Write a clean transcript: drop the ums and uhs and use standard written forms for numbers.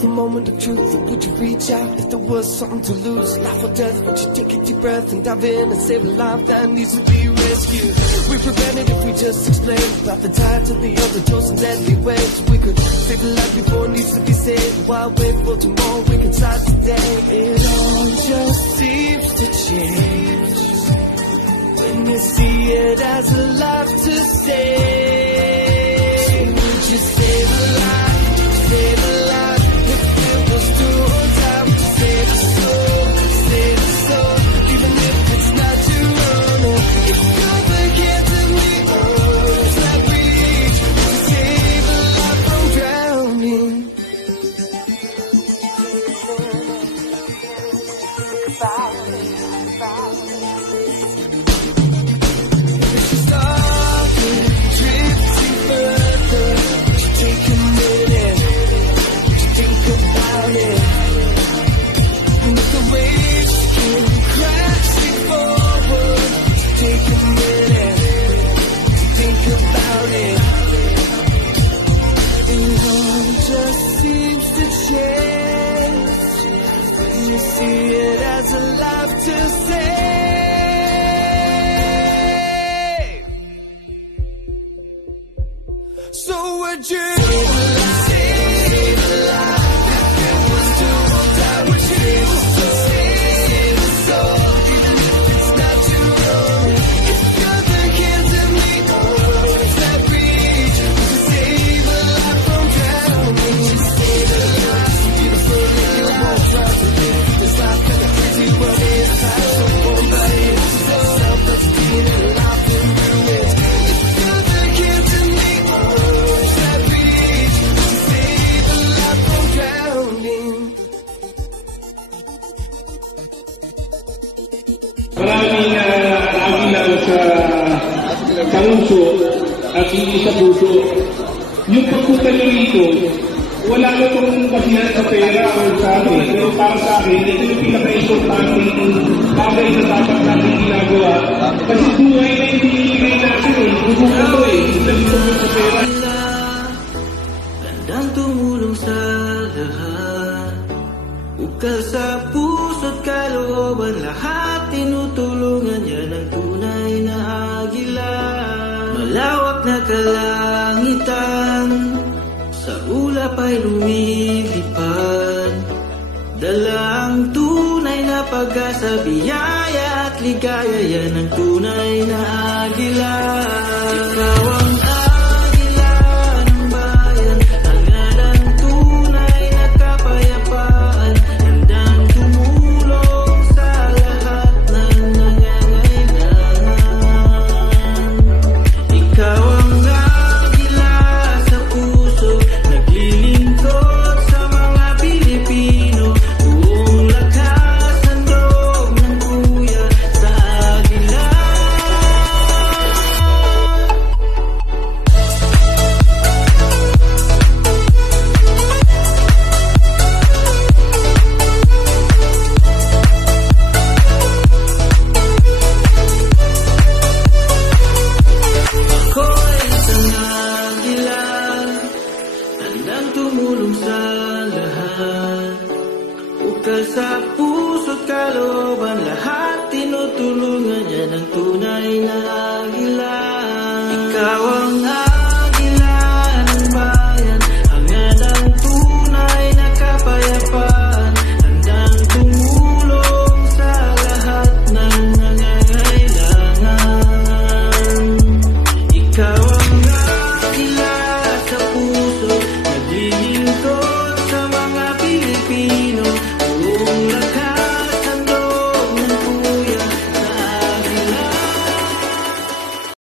the moment of truth, or would you reach out if there was something to lose? Life or death, would you take a deep breath and dive in and save a life that needs to be rescued? We prevent it if we just explain about the tides and the overdose and deadly waves. We could save a life before it needs to be saved. Why wait for tomorrow? We can start today. It all just seems to change when you see it as a life to save. So would you save a life? Save a life. If it was to hold out, save a soul, save a soul. Even if it's not your own, if you're the hands of me, oh, that reach, save a life from drowning. If you started drifting further, would you take a minute? Think about it. And if the waves can crash you forward, take a minute to think about it. It all just seems to change when you see it as a life to save. So would you save a life? If it was to hold out, would you save a soul? Even if it's not your own, if you're the hands of me, oh, that reach, would you save a life from drowning? Would you save a life? So beautiful and you won't try to live this life in a crazy world. It's time so warm, but it's so self-esteem and life in ruins. If you're the hands of me, oh, that reach, would you save a life from drowning? Maraming agilan sa puso at hindi sa puso. Yung pagpunta nyo rito, wala ko itong basihan sa pera o sa akin. Pero para sa akin, ito yung pinaka-importanting bagay na dapat natin ginagawa. Kasi buhay na yung binigay natin eh. Bubuka ko eh. Dito mo sa pera. Handang tumulong sa lahat, ukal sa puso't kalooban, lahat tinutulungan yan ang tunay na agila. Malawak na kalangitan, sa ulap ay lumilipad, dala ang tunay na pag-asa, biyaya at ligaya, yan ang tunay na agila. Ikaw ang agila ng bayan, hangal ang tunay na kapayapaan, handang tumulong sa lahat ng nangangailangan. Ikaw ang agila sa puso, naglilingkod sa mga Pilipino, buong lakas ng loob ng kuya sa agila. Ako'y isang agila, handang tumulong sa lahat, ukal sa puso't kalooban, lahat tinutulungan, yan ang tunay na agila. Ikaw ang